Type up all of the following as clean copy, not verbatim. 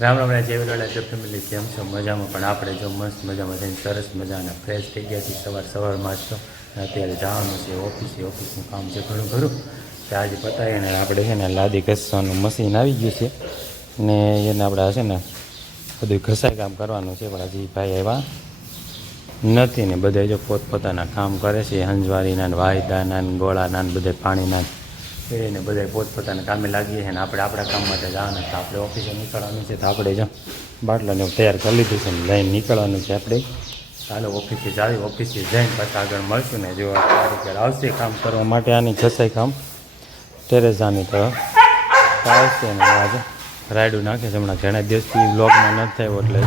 રામ રામ જય વિરાલા જય ફેમિલી કેમ છો મજામાં પણ આપણે જો મસ્ત મજામાં થઈને સરસ મજાના ફ્રેશ થઈ ગયા છીએ સવારમાં જ તો અત્યારે જવાનું છે ઓફિસનું કામ છે ઘણું ખરું તો આજે પતાવીએ ને આપણે છે ને લાદી ઘસવાનું મશીન આવી ગયું છે ને એને આપણે છે ને બધું ઘસાઈ કામ કરવાનું છે પણ હજી ભાઈ આવ્યા નથી ને બધા જો પોતપોતાના કામ કરે છે હંજવારીના ને વાયદાના ને ગોળાના ને બધા પાણીના એને બધા પોતપોતાના કામે લાગીએ છીએ ને આપણે આપણા કામ માટે જવાના છે આપણે ઓફિસે નીકળવાનું છે તો આપણે જો બાટલાને તૈયાર કરી લીધું છે ને લઈને નીકળવાનું છે આપણે ચાલો ઓફિસે જાવી ઓફિસે જઈને પાછા આગળ મળશું ને જો કારીગર આવશે કામ કરવા માટે આની ઘસાઈ કામ ટેરેઝાની તો આવશે ને આજે રાયડું નાખે છે હમણાં ઘણા દિવસથી બ્લોગમાં નથી થયો એટલે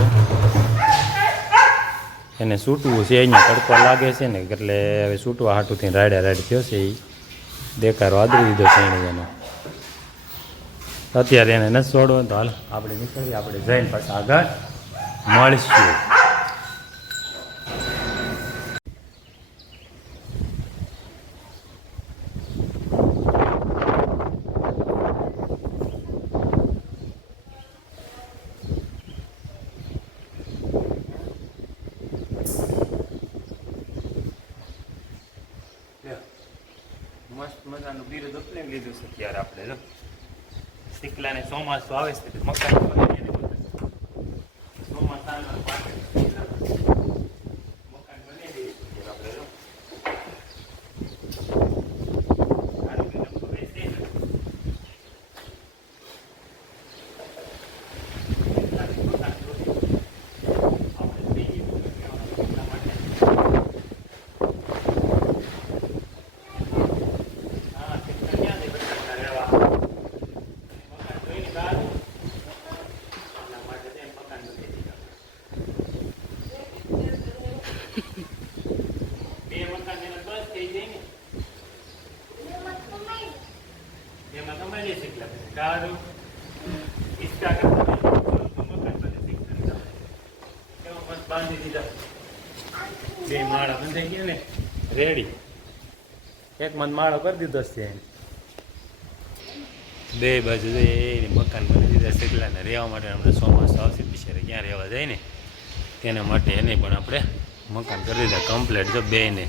એને સૂટવું છે અહીંયા તડકો લાગે છે ને એટલે હવે સૂટવા હાટુંથી રાયડ થયો છે એ દેખારો આદરી દીધો છે એને એનો અત્યારે એને નથી છોડવો તો હાલ આપણે નીકળીએ આપણે જઈને પાછા આગળ મળીશું. મસ્ત મજાનું બિરુદ અપનાવી લીધું છે ત્યારે આપણે જો શીકલાને ચોમાસું આવે છે મકાન ચોમાસાનું મકાન બની દઈએ છીએ આપણે જો બાંધી દીધા બે માળા બંધાઈ ગયા ને રેડી એક મન માળો કરી દીધો છે બે બાજુ એ મકાન બની દીધા શીખલાને રહેવા માટે હમણાં ચોમાસું આવશે બિચારે ક્યાં રહેવા જાય ને તેના માટે એને પણ આપણે મકાન કરી દીધા કમ્પ્લીટ જો બેને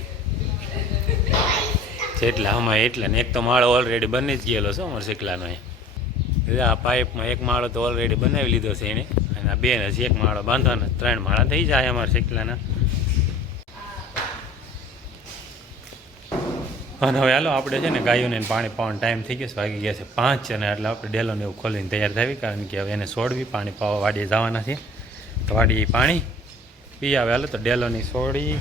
જેટલા આમાં એટલા ને એક તો માળો ઓલરેડી બની જ ગયેલો છે અમારે શીખલાનો આ પાઇપમાં એક માળો તો ઓલરેડી બનાવી લીધો છે એને અને આ બેન હજી એક માળો બાંધવાનો 3 માળા થઈ જાય અમારે શીખલાના. અને હવે હાલો આપણે છે ને ગાયોને પાણી પાવાનો ટાઈમ થઈ ગયો છે વાગી ગયા છે 5 અને એટલે આપણે ડેલોને એવું ખોલીને તૈયાર થવી કારણ કે હવે એને છોડવી પાણી પાવા વાડીએ જવાના છે તો વાડીએ પાણી પી આવે હાલો તો ડેલોની છોડી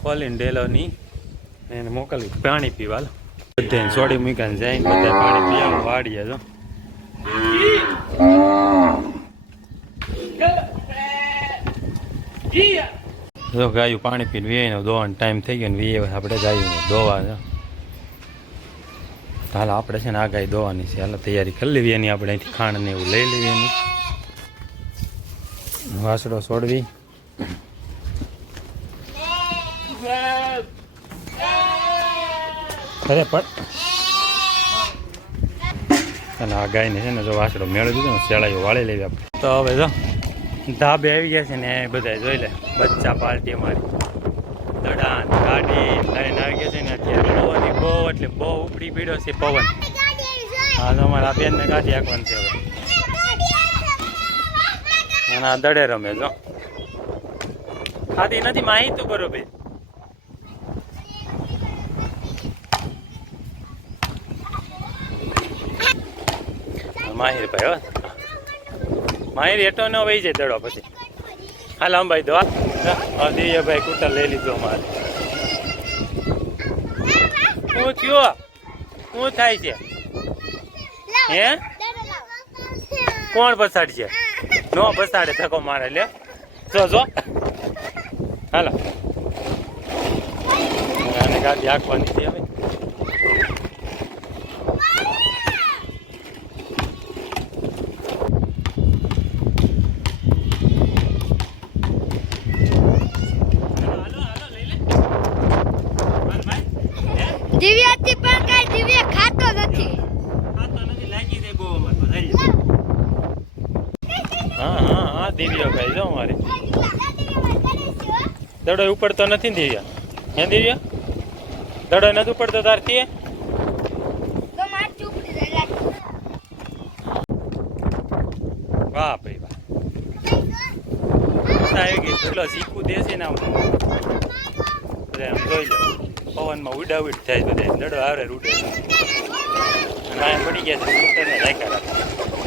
ખોલીને ડેલોની એને મોકલવી પાણી પીવા હાલો બધાને છોડી મૂકીને જઈને બધા પાણી પીવા વાડીએ જો ગાયું પાણી પીને વીએ દોવાનો ટાઈમ થઈ ગયો ને વીએ આપણે ગાયું દોવા હાલ આપણે છે ને આ ગાય દોવાની છે હાલ તૈયારી કરી લેવી એની આપણે અહીંથી ખાંડ ને એવું લઈ લેવી એનું વાસડો છોડવી અરે પણ અને આ ગાયને છે ને જો વાસડો મેળવી દીધો ને શેળાઈઓ વાળી લેવી આપણે તો હવે જો ધાબે આવી ગયા છે ને બધા જોઈ લે બચ્ચા પાર્ટી અમારી દડાન ગાડી લઈને આવી ગયા છે ને અત્યારે પવનની બહુ એટલે બહુ ઉપડી પીડ્યો છે પવન. હા તો અમારા આ બેનને ગાડી હાંકવાની છે હવે અને આ દડે રમે જો ખાતી નથી માહિતી બરોબર માહિર ભાઈ હો માહિર એટો ન વહી જાય દડો પછી હાલ અંબાઈ દો દિવ્યભાઈ કુટર લઈ લીધો અમારે શું થયો શું થાય છે હે કોણ પસાડશે નો પસાડે ધક્કો મારે લે જો હાલો આને ગાડી હાંકવાની છે હવે દિવ્યાથી પણ કઈ દિવ્ય ખાતો નથી લાગી દે બહુ હા હા હા દિવ્યા ભાઈ જો મારી દડો ઉપડતો નથી ને દિવ્યા હે દિવ્યા દડો નથી ઉપડતો તારથી વાહ ભાઈ વાહ આવી ગઈ પેલો શીખવું દેશે ને આમ જોઈ લો પવનમાં ઉડાઉડ થાય બધા દડો આવે ઉડે અને પડી ગયા છે સ્કૂટરને રાખ્યા રાખે